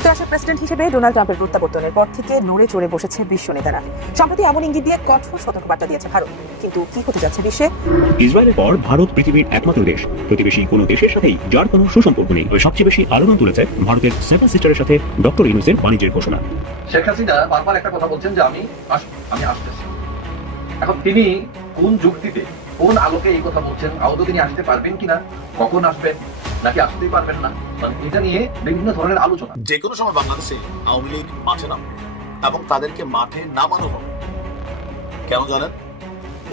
যুক্তরাষ্ট্রের প্রেসিডেন্ট হিসেবে ডোনাল্ড ট্রাম্পের প্রত্যাবর্তনের পর থেকে নড়ে চড়ে বসেছে বিশ্ব নেতারা। সম্প্রতি এমন ইঙ্গিত দিয়ে কঠোর সতর্কবার্তা দিয়েছে ভারত। কিন্তু কি হতে যাচ্ছে বিশ্বে? ইসরায়েলের পর ভারত পৃথিবীর একমাত্র দেশ, প্রতিবেশী কোনো দেশের সাথেই যার কোনো সুসম্পর্ক নেই। সবচেয়ে বেশি আলোড়ন তুলেছে ভারতের সেভেন সিস্টারের সাথে ডক্টর ইউনূসের বাণিজ্যের ঘোষণা। শেখ হাসিনা বারবার একটা কথা বলছেন যে আমি আসতেছি। এখন তিনি কোন যুক্তিতে, কোন আলোকে এই কথা বলছেন? আদৌ তিনি আসতে পারবেন কিনা, কখন আসবেন, নাকি আসতেই পারবেন না, মানে এটা নিয়ে বিভিন্ন ধরনের আলোচনা। যে কোনো সময় বাংলাদেশে আওয়ামী লীগ মাঠে নামবে এবং তাদেরকে মাঠে নামানো হবে। কেন জানেন?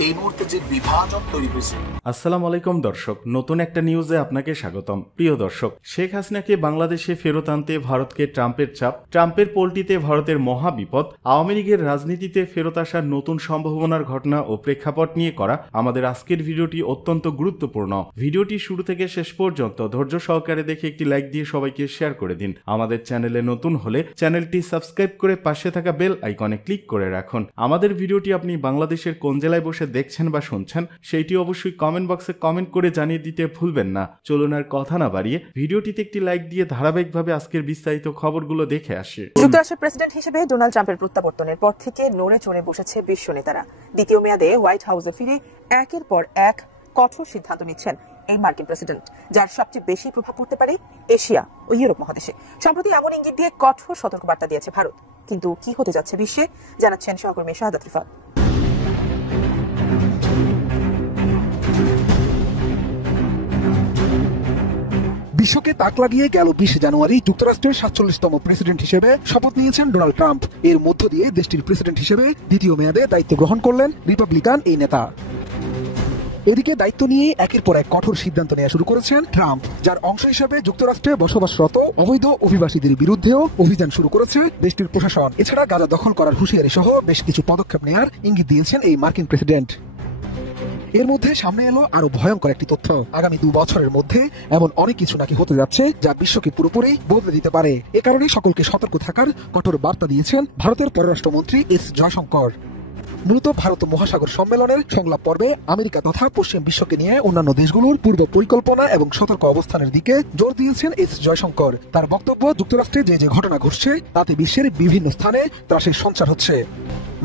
এই মুহূর্তে যে বিভাজন তৈরি হয়েছে। আসসালামু আলাইকুম দর্শক, নতুন একটা নিউজে আপনাকে স্বাগতম। প্রিয় দর্শক, শেখ হাসিনাকে বাংলাদেশে ফেরত আনতে ভারতকে ট্রাম্পের চাপ, ট্রাম্পের পল্টিতে ভারতের মহা বিপদ, আওয়ামী লীগের রাজনীতিতে ফেরত আসার নতুন সম্ভাবনার ঘটনা ও প্রেক্ষাপট নিয়ে করা আমাদের আজকের ভিডিওটি অত্যন্ত গুরুত্বপূর্ণ। ভিডিওটি শুরু থেকে শেষ পর্যন্ত ধৈর্য সহকারে দেখে একটি লাইক দিয়ে সবাইকে শেয়ার করে দিন। আমাদের চ্যানেলে নতুন হলে চ্যানেলটি সাবস্ক্রাইব করে পাশে থাকা বেল আইকনে ক্লিক করে রাখুন। আমাদের ভিডিওটি আপনি বাংলাদেশের কোন জেলায় বসে দেখছেন বা শুনছেন সেইটি অবশ্যই কমেন্ট বক্সে কমেন্ট করে জানিয়ে দিতে ভুলবেন না। চলুন আর কথা না বাড়িয়ে ভিডিওটিতে একটি লাইক দিয়ে ধারাবাহিকভাবে আজকের বিস্তারিত খবরগুলো দেখে আসি। যুক্তরাষ্ট্রের প্রেসিডেন্ট হিসেবে ডোনাল্ড ট্রাম্পের প্রত্যাবর্তনের পর থেকে নড়ে চড়ে বসেছে বিশ্ব নেতারা। দ্বিতীয় মেয়াদে হোয়াইট হাউসে ফিরে একের পর এক কঠোর সিদ্ধান্ত নিচ্ছেন এই মার্কিন প্রেসিডেন্ট, যার সবচেয়ে বেশি প্রভাব পড়তে পারে এশিয়া ও ইউরোপ মহাদেশে। সম্প্রতি এমন ইঙ্গিত দিয়ে কঠোর সতর্কবার্তা দিয়েছে ভারত। কিন্তু কি হতে যাচ্ছে বিশ্বে, জানাচ্ছেন সহকর্মী শাহাদাত রিফাত। বিশ্বকে তাক লাগিয়ে গেল 20 জানুয়ারি যুক্তরাষ্ট্রের 47তম প্রেসিডেন্ট হিসেবে শপথ নিয়েছেন ডোনাল্ড ট্রাম্প। এর মধ্য দিয়ে দেশটির প্রেসিডেন্ট হিসেবে দ্বিতীয় মেয়াদে দায়িত্ব গ্রহণ করলেন রিপাবলিকান এই নেতা। এদিকে দায়িত্ব নিয়ে একের পর এক কঠোর সিদ্ধান্ত নেওয়া শুরু করেছেন ট্রাম্প, যার অংশ হিসেবে যুক্তরাষ্ট্রে বসবাসরত অবৈধ অভিবাসীদের বিরুদ্ধেও অভিযান শুরু করেছে দেশটির প্রশাসন। এছাড়া গাজা দখল করার হুঁশিয়ারি সহ বেশ কিছু পদক্ষেপ নেওয়ার ইঙ্গিত দিয়েছেন এই মার্কিন প্রেসিডেন্ট। এর মধ্যে সামনে এলো আরো ভয়ঙ্কর একটি তথ্য। আগামী 2 বছরের মধ্যে এমন অনেক কিছু নাকি হতে যাচ্ছে যা বিশ্বকে পুরোপুরি বদলে দিতে পারে। এ কারণে সকলকে সতর্ক থাকার কঠোর বার্তা দিয়েছেন ভারতের পররাষ্ট্রমন্ত্রী এস জয়শঙ্কর। মূলত ভারত মহাসাগর সম্মেলনের সংলাপ পর্বে আমেরিকা তথা পশ্চিম বিশ্বকে নিয়ে অন্যান্য দেশগুলোর পূর্ব পরিকল্পনা এবং সতর্ক অবস্থানের দিকে জোর দিয়েছেন এস জয়শঙ্কর। তার বক্তব্য, যুক্তরাষ্ট্রে যে যে ঘটনা ঘটছে তাতে বিশ্বের বিভিন্ন স্থানে ত্রাসের সঞ্চার হচ্ছে।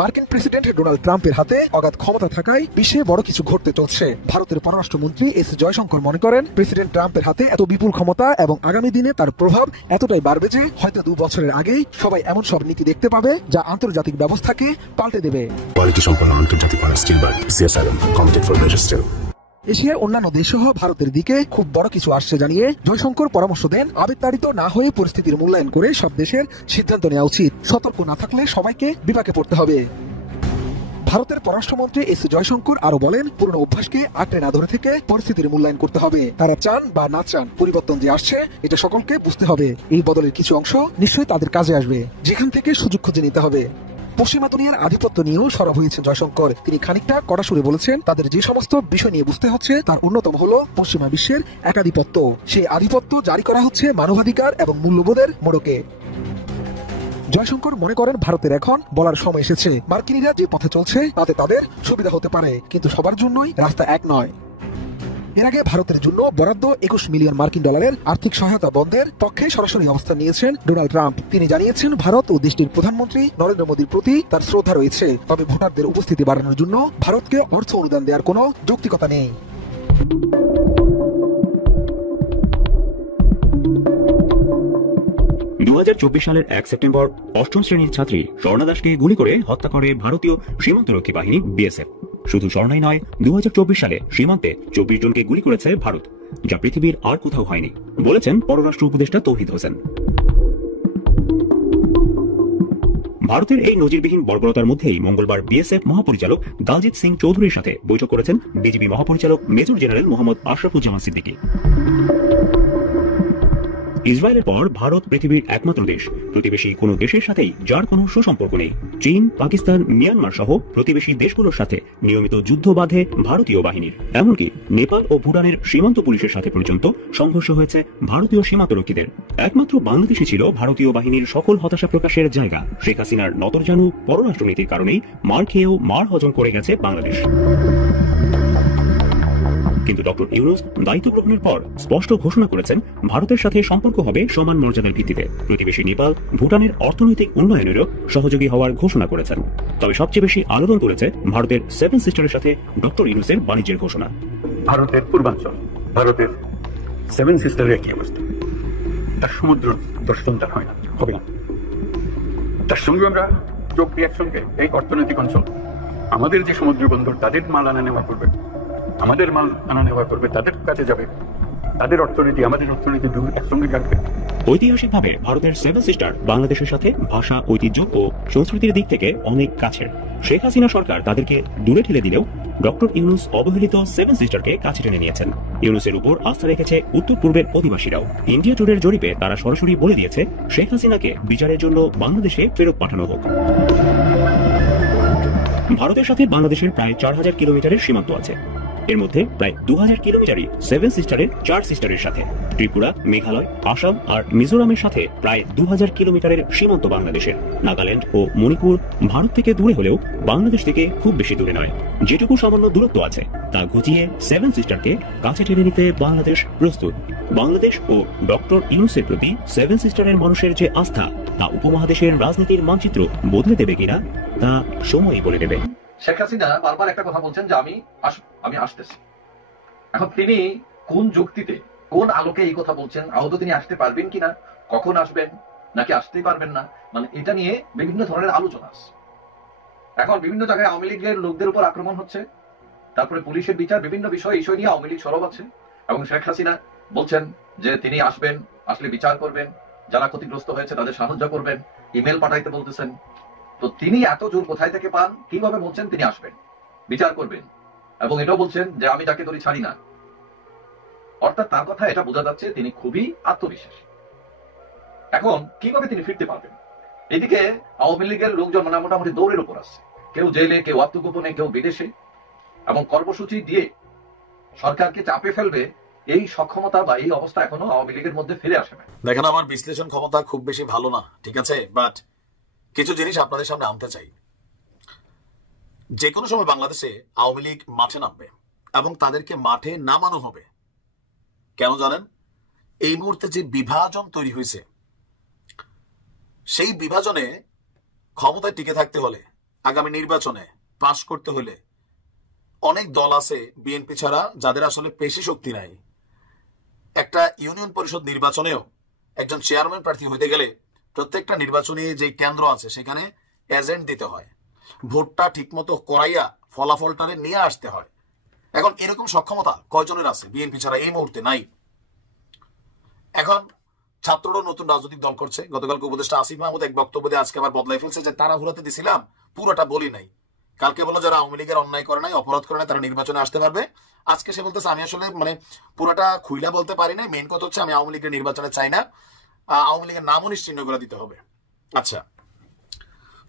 মার্কিন প্রেসিডেন্ট ডোনাল্ড ট্রাম্পের হাতে অগাধ ক্ষমতা থাকায় বিশ্বে বড় কিছু ঘটতে চলছে। ভারতের পররাষ্ট্রমন্ত্রী এস জয়শঙ্কর মনে করেন, প্রেসিডেন্ট ট্রাম্পের হাতে এত বিপুল ক্ষমতা এবং আগামী দিনে তার প্রভাব এতটাই বাড়বে যে হয়তো 2 বছরের আগেই সবাই এমন সব নীতি দেখতে পাবে যা আন্তর্জাতিক ব্যবস্থাকে পাল্টে দেবে। এশিয়ার অন্যান্য দেশসহ ভারতের দিকে খুব বড় কিছু আসছে জানিয়ে জয়শঙ্কর পরামর্শ দেন, আবেগতাড়িত না হয়ে পরিস্থিতির মূল্যায়ন করে সব দেশের সিদ্ধান্ত নেওয়া উচিত। সতর্ক না থাকলে সবাইকে বিপাকে পড়তে হবে। ভারতের পররাষ্ট্রমন্ত্রী এস জয়শঙ্কর আরো বলেন, পুরনো অভ্যাসকে আঁকড়ে না ধরে থেকে পরিস্থিতির মূল্যায়ন করতে হবে। তারা চান বা না চান পরিবর্তন যে আসছে এটা সকলকে বুঝতে হবে। এই বদলের কিছু অংশ নিশ্চয়ই তাদের কাজে আসবে, যেখান থেকে সুযোগ খুঁজে নিতে হবে। পশ্চিমা দুনিয়ার আধিপত্য নিয়েও সরব হয়েছেন জয়শঙ্কর। তিনি খানিকটা কড়া সুরে বলেছেন, তাদের যে সমস্ত বিষয় নিয়ে বুঝতে হচ্ছে তার অন্যতম হলো পশ্চিমা বিশ্বের একাধিপত্য। সেই আধিপত্য জারি করা হচ্ছে মানবাধিকার এবং মূল্যবোধের মোড়কে। জয়শঙ্কর মনে করেন, ভারতের এখন বলার সময় এসেছে। মার্কিনীরা যে পথে চলছে তাতে তাদের সুবিধা হতে পারে, কিন্তু সবার জন্যই রাস্তা এক নয়। এর আগে ভারতের জন্য বরাদ্দ 21 মিলিয়ন মার্কিন ডলারের আর্থিক সহায়তা বন্ধের পক্ষে সরাসরি অবস্থান নিয়েছেন ডোনাল্ড ট্রাম্প। তিনি জানিয়েছেন, ভারত ও দেশটির প্রধানমন্ত্রী নরেন্দ্র মোদীর প্রতি তার শ্রদ্ধা রয়েছে, তবে ভোটারদের উপস্থিতি বাড়ানোর জন্য ভারতকে অর্থ অনুদান দেওয়ার কোনো যৌক্তিকতা নেই। 2024 সালের 1 সেপ্টেম্বর 8ম শ্রেণীর ছাত্রী স্বর্ণা দাসকে গুলি করে হত্যা করে ভারতীয় সীমান্তরক্ষী বাহিনী বিএসএফ। শুধু স্বর্ণাই নয়, 2024 সালে সীমান্তে 24 জনকে গুলি করেছে ভারত, যা পৃথিবীর আর কোথাও হয়নি, বলেছেন পররাষ্ট্র উপদেষ্টা তৌহিদ হোসেন। ভারতের এই নজিরবিহীন বর্বরতার মধ্যেই মঙ্গলবার বিএসএফ মহাপরিচালক দালজিৎ সিং চৌধুরীর সাথে বৈঠক করেছেন বিজিবি মহাপরিচালক মেজর জেনারেল মোহাম্মদ আশরাফুজ্জামান সিদ্দিকী। ইসরায়েলের পর ভারত পৃথিবীর একমাত্র দেশ, প্রতিবেশী কোনো দেশের সাথেই যার কোনো সুসম্পর্ক নেই। চীন, পাকিস্তান, মিয়ানমার সহ প্রতিবেশী দেশগুলোর সাথে নিয়মিত যুদ্ধ বাধে ভারতীয় বাহিনীর। এমনকি নেপাল ও ভুটানের সীমান্ত পুলিশের সাথে পর্যন্ত সংঘর্ষ হয়েছে ভারতীয় সীমান্তরক্ষীদের। একমাত্র বাংলাদেশই ছিল ভারতীয় বাহিনীর সকল হতাশা প্রকাশের জায়গা। শেখ হাসিনার নতরজানু পররাষ্ট্রনীতির কারণেই মার খেয়েও মার হজম করে গেছে বাংলাদেশ। কিন্তু ডক্টর ইউনূস দায়িত্ব গ্রহণের পর স্পষ্ট ঘোষণা করেছেন ভারতের সাথে সম্পর্ক হবে সমান মর্যাদার ভিত্তিতে। প্রতিবেশী নেপাল, ভুটানের অর্থনৈতিক উন্নয়নেরও সহযোগী হওয়ার ঘোষণা করেছেন। তবে সবচেয়ে বেশি আলোড়ন তুলেছে ভারতের সেভেন সিস্টারের সাথে ডক্টর ইউনূসের বাণিজ্যের ঘোষণা। ভারতের পূর্বাঞ্চল, ভারতের সেভেন সিস্টারের কি অবস্থা, তার সমুদ্র দর্শন তার হয় না, হবে না। তার সঙ্গে আমরা যোগ ক্রিয়ার সঙ্গে এই অর্থনৈতিক অঞ্চল, আমাদের যে সমুদ্র বন্দর, তাদের মাল আনা নেওয়া করবে, আমাদের মাল আনা নেওয়া করবে, তাদের কাছে যাবে, তাদের অর্থনীতি আমাদের অর্থনীতি একসঙ্গে রাখবে। ঐতিহাসিকভাবে ভারতের সেভেন সিস্টার বাংলাদেশের সাথে ভাষা, ঐতিহ্য ও সংস্কৃতির দিক থেকে অনেক কাছের। শেখ হাসিনা সরকার তাদেরকে দূরে ঠেলে দিলেও ডক্টর ইউনূস অবহেলিত সেভেন সিস্টারকে কাছে টেনে নিয়েছেন। ইউনূসের উপর আস্থা রেখেছে উত্তর পূর্বের অধিবাসীরাও। ইন্ডিয়া টুডের জরিপে তারা সরাসরি বলে দিয়েছে শেখ হাসিনাকে বিচারের জন্য বাংলাদেশে ফেরত পাঠানো হোক। ভারতের সাথে বাংলাদেশের প্রায় 4000 কিলোমিটারের সীমান্ত আছে। এর মধ্যে প্রায় 2000 কিলোমিটারই সেভেন সিস্টারের 4 সিস্টারের সাথে। ত্রিপুরা, মেঘালয়, আসাম আর মিজোরামের সাথে প্রায় 2000 কিলোমিটারের সীমান্ত বাংলাদেশের। নাগাল্যান্ড ও মণিপুর ভারত থেকে দূরে হলেও বাংলাদেশ থেকে খুব বেশি দূরে নয়। যেটুকু সামান্য দূরত্ব আছে তা ঘুচিয়ে সেভেন সিস্টারকে কাছে টেনে নিতে বাংলাদেশ প্রস্তুত। বাংলাদেশ ও ডক্টর ইউনূসের প্রতি সেভেন সিস্টারের মানুষের যে আস্থা, তা উপমহাদেশের রাজনীতির মানচিত্র বদলে দেবে কিনা তা সময়ই বলে দেবে। শেখ হাসিনা বারবার একটা কথা বলছেন যে আমি আসতেছি। এখন তিনি কোন যুক্তিতে, কোন আলোকে এই কথা বলছেন, আদৌ তিনি আসতে পারবেন কিনা, কখন আসবেন, নাকি আসতেই পারবেন না, মানে এটা নিয়ে বিভিন্ন ধরনের আলোচনা আছে। এখন বিভিন্ন জায়গায় আওয়ামী লীগের লোকদের উপর আক্রমণ হচ্ছে, তারপরে পুলিশের বিচার, বিভিন্ন বিষয় এই নিয়ে আওয়ামী লীগ সরব আছে এবং শেখ হাসিনা বলছেন যে তিনি আসবেন, আসলে বিচার করবেন, যারা ক্ষতিগ্রস্ত হয়েছে তাদের সাহায্য করবেন, ইমেল পাঠাইতে বলতেছেন। তো তিনি এত জোর কোথায় থেকে পান, কিভাবে বলছেন তিনি আসবেন, বিচার করবেন, এবং এটাও বলছেন যে আমি যাকে ধরি ছাড়ি না। অর্থাৎ তার কথা এটা বোঝা যাচ্ছে তিনি খুবই আত্মবিশ্বাসী। এখন কিভাবে তিনি ফিরতে পারবেন? এদিকে আওয়ামী লীগের লোকজন মোটামুটি দৌড়ের উপর আসছে, কেউ জেলে, কেউ আত্মগোপনে, কেউ বিদেশে, এবং কর্মসূচি দিয়ে সরকারকে চাপে ফেলবে এই সক্ষমতা বা এই অবস্থা এখনো আওয়ামী লীগের মধ্যে ফিরে আসে না। দেখেন, আমার বিশ্লেষণ ক্ষমতা খুব বেশি ভালো না, ঠিক আছে, বাট কিছু জিনিস আপনাদের সামনে আনতে চাই। যে কোনো সময় বাংলাদেশে আওয়ামী লীগ মাঠে নামবে এবং তাদেরকে মাঠে নামানো হবে। কেন জানেন? এই মুহূর্তে যে বিভাজন তৈরি হয়েছে, সেই বিভাজনে ক্ষমতায় টিকে থাকতে হলে, আগামী নির্বাচনে পাশ করতে হলে অনেক দল আছে বিএনপি ছাড়া যাদের আসলে পেশি শক্তি নাই। একটা ইউনিয়ন পরিষদ নির্বাচনেও একজন চেয়ারম্যান প্রার্থী হইতে গেলে প্রত্যেকটা নির্বাচনী যে কেন্দ্র আছে সেখানে এজেন্ট দিতে হয়, ভোটটা ঠিকমতো করাইয়া ফলাফলটারে নিয়ে আসতে হয়। এখন এরকম সক্ষমতা কয়জনের আছে? বিএনপি ছাড়া এই মুহূর্তে নাই। এখন ছাত্ররাও নতুন রাজনৈতিক দল করছে। গতকালকে উপদেষ্টা আসিফ মাহমুদ এক বক্তব্য দিয়ে আজকে আবার বদলাই ফেলছে যে তারা ঘুরাতে দিছিলাম, পুরোটা বলি নাই। কালকে বলো যারা আওয়ামী লীগের অন্যায় করে নাই, অপরাধ করে নাই, তারা নির্বাচনে আসতে পারবে। আজকে সে বলতেছে আমি আসলে পুরোটা খুইলা বলতে পারি নাই, মেইন কথা হচ্ছে আমি আওয়ামী লীগের নির্বাচনে চাই না, আওয়ামী লীগের নামও নিশ্চিহ্ন করে দিতে হবে। আচ্ছা,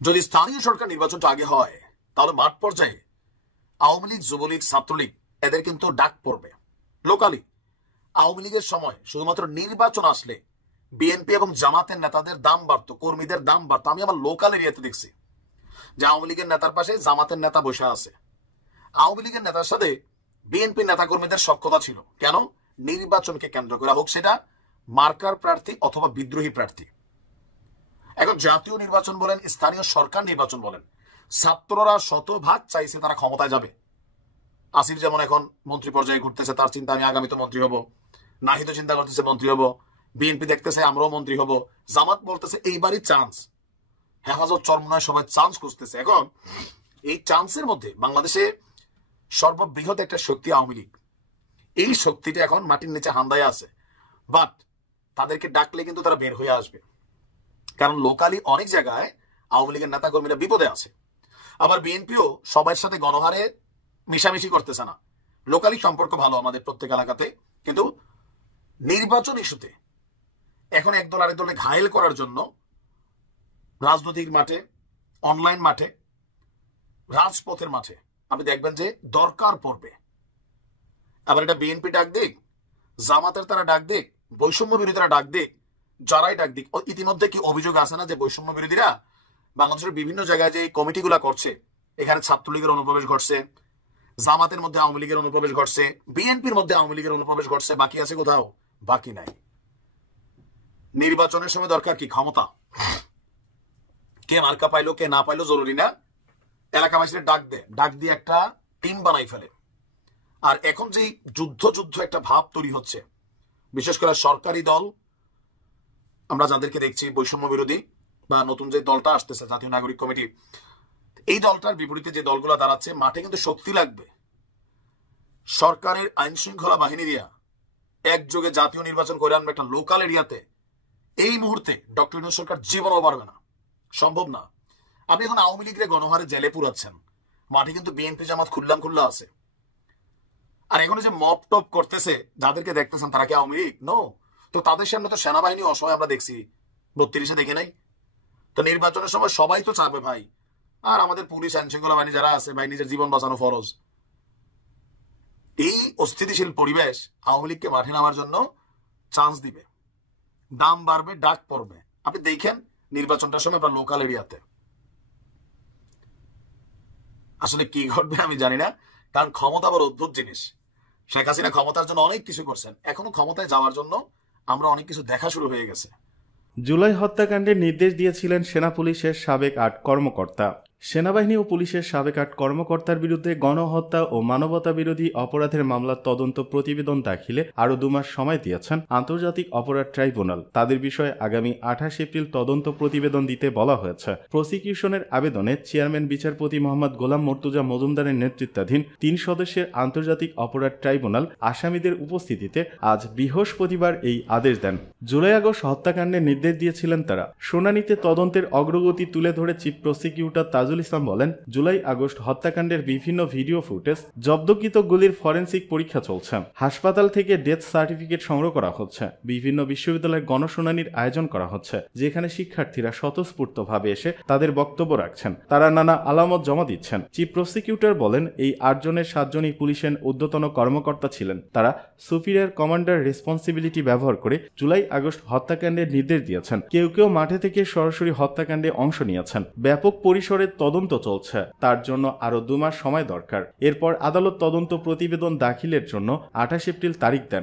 যদি স্থানীয় সরকার নির্বাচনটা আগে হয় তাহলে মাঠ পর্যায়ে আওয়ামী লীগ, যুবলীগ, ছাত্রলীগ এদের কিন্তু ডাক পড়বে। লোকালি আওয়ামী লীগের সময় শুধুমাত্র নির্বাচন আসলে বিএনপি এবং জামাতের নেতাদের দাম বাড়তো, কর্মীদের দাম বাড়তো। আমি আমার লোকাল এরিয়াতে দেখছি যে আওয়ামী লীগের নেতার পাশে জামাতের নেতা বসে আছে। আওয়ামী লীগের নেতার সাথে বিএনপি নেতা কর্মীদের সখ্যতা ছিল। কেন? নির্বাচনকে কেন্দ্র করা, হোক সেটা মার্কার প্রার্থী অথবা বিদ্রোহী প্রার্থী। এখন জাতীয় নির্বাচন বলেন, স্থানীয় সরকার নির্বাচন বলেন, ছাত্ররা শতভাগ চাইছে তারা ক্ষমতায় যাবে। আসিফ যেমন এখন মন্ত্রী পর্যায়ে ঘুরতেছে, তার চিন্তা আমি আগামী তো মন্ত্রী হব। নাহিদ চিন্তা করতেছে মন্ত্রী হব। বিএনপি দেখতেছে আমরাও মন্ত্রী হব। জামাত বলতেছে এইবারই চান্স। হেফাজত, চরমনায় সবাই চান্স খুঁজতেছে। এখন এই চান্সের মধ্যে বাংলাদেশে সর্ববৃহৎ একটা শক্তি আওয়ামী লীগ। এই শক্তিটা এখন মাটির নিচে হান্দায় আছে, বাট তাদেরকে ডাকলে কিন্তু তারা বের হয়ে আসবে। কারণ লোকালি অনেক জায়গায় আওয়ামী লীগের নেতা কর্মীরা বিপদে আছে। আবার বিএনপিও সবার সাথে গণহারে মিশামিশি করতেছে না। লোকালি সম্পর্ক ভালো আমাদের প্রত্যেক এলাকাতে, কিন্তু নির্বাচন ইস্যুতে এখন একদল আরেক দলে ঘায়েল করার জন্য রাজনৈতিক মাঠে, অনলাইন মাঠে, রাজপথের মাঠে আপনি দেখবেন যে দরকার পড়বে। আবার এটা বিএনপি ডাক দিক, জামাতের তারা ডাক দিক, বৈষম্য বিরোধীরা ডাক দিক, যারাই ডাক দিক। ইতিমধ্যে কি অভিযোগ আছে না যে বৈষম্য বিরোধীরা বাংলাদেশের বিভিন্ন জায়গায় যে কমিটিগুলা করছে, এখানে ছাত্রলীগের অনুপ্রবেশ ঘটছে, জামাতের মধ্যে আওয়ামী লীগের অনুপ্রবেশ ঘটছে, বিএনপির মধ্যে আওয়ামী লীগের অনুপ্রবেশ ঘটছে, বাকি আছে কোথাও? বাকি নাই। নির্বাচনের সময় দরকার কি? ক্ষমতা। কে মার্কা পাইলো কে না পাইলো জরুরি না, এলাকাবাসীরা ডাক দিয়ে একটা টিম বানাই ফেলে। আর এখন যে যুদ্ধ একটা ভাব তৈরি হচ্ছে, বিশেষ করে সরকারি দল, আমরা যাদেরকে দেখছি বৈষম্য বিরোধী বা নতুন যে দলটা আসতেছে জাতীয় নাগরিক কমিটি, এই দলটার বিপরীতে যে দলগুলো দাঁড়াচ্ছে, মাঠে কিন্তু শক্তি লাগবে। সরকারের আইন শৃঙ্খলা বাহিনী দিয়া একযোগে জাতীয় নির্বাচন করে আনবে একটা লোকাল এরিয়াতে, এই মুহূর্তে ডক্টর ইউনূস সরকার জীবনও পারবে না, সম্ভব না। আপনি এখন আওয়ামী লীগের গণহারে জেলে পুরাচ্ছেন, মাঠে কিন্তু বিএনপি জামাত খুল্লা আছে। আর এখন যে মপ টপ করতেছে যাদেরকে দেখতেছেন, তারা কি আওয়ামী লীগ? নো। তো তাদের সামনে তো সেনাবাহিনী অসহায় আমরা দেখছি, 32-এ দেখে নাই? তো নির্বাচনের সময় সবাই তো চাবে ভাই, আর আমাদের পুলিশ আইন শৃঙ্খলা বাহিনী যারা আছে ভাই, নিজের জীবন বাঁচানো ফরজ। এই অস্থিতিশীল পরিবেশ আওয়ামী লীগকে মাঠে নামার জন্য চান্স দিবে, দাম বাড়বে, ডাক পড়বে। আপনি দেখেন নির্বাচনটার সময় আপনার লোকাল এরিয়াতে আসলে কি ঘটবে আমি জানি না, কারণ ক্ষমতা আবার অদ্ভুত জিনিস। শেখ হাসিনা ক্ষমতার জন্য অনেক কিছু করছেন, এখনো ক্ষমতায় যাওয়ার জন্য আমরা অনেক কিছু দেখা শুরু হয়ে গেছে। জুলাই হত্যাকাণ্ডের নির্দেশ দিয়েছিলেন সেনা পুলিশের সাবেক 8 কর্মকর্তা। সেনাবাহিনী ও পুলিশের সাবেক 8 কর্মকর্তার বিরুদ্ধে গণহত্যা ও মানবতা বিরোধী অপরাধের মামলার তদন্ত প্রতিবেদন দাখিলে আরও 2 মাস সময় দিয়েছেন আন্তর্জাতিক অপরাধ ট্রাইব্যুনাল। তাদের বিষয়ে আগামী 28 এপ্রিল তদন্ত প্রতিবেদন দিতে বলা হয়েছে। প্রসিকিউশনের আবেদনে চেয়ারম্যান বিচারপতি মোহাম্মদ গোলাম মর্তুজা মজুমদারের নেতৃত্বাধীন 3 সদস্যের আন্তর্জাতিক অপরাধ ট্রাইব্যুনাল আসামিদের উপস্থিতিতে আজ বৃহস্পতিবার এই আদেশ দেন। জুলাই আগস্ট হত্যাকাণ্ডের নির্দেশ দিয়েছিলেন তারা। শুনানিতে তদন্তের অগ্রগতি তুলে ধরে চিফ প্রসিকিউটর তাজুল ইসলাম বলেন, জুলাই আগস্ট হত্যাকাণ্ডের বিভিন্ন ভিডিও ফুটেজ, জব্দকৃত গুলির ফরেনসিক পরীক্ষা চলছে, হাসপাতাল থেকে ডেথ সার্টিফিকেট সংগ্রহ করা হচ্ছে, বিভিন্ন বিশ্ববিদ্যালয়ে গণশুনানির আয়োজন করা হচ্ছে, যেখানে শিক্ষার্থীরা স্বতঃস্ফূর্তভাবে এসে তাদের বক্তব্য রাখছেন, তারা নানা আলামত জমা দিচ্ছেন। চিফ প্রসিকিউটর বলেন, এই 8 জনের 7 জনই পুলিশের ঊর্ধ্বতন কর্মকর্তা ছিলেন। তারা সুপিরিয়র কমান্ডার রেসপন্সিবিলিটি ব্যবহার করে জুলাই আগস্ট হত্যাকাণ্ডের নির্দেশ দিয়েছেন। কেউ কেউ মাঠে থেকে সরাসরি হত্যাকাণ্ডে অংশ নিয়েছেন। ব্যাপক পরিসরে তদন্ত চলছে, তার জন্য আরো 2 মাস সময় দরকার। এরপর আদালত তদন্ত প্রতিবেদন দাখিলের জন্য 28 এপ্রিল তারিখ দেন।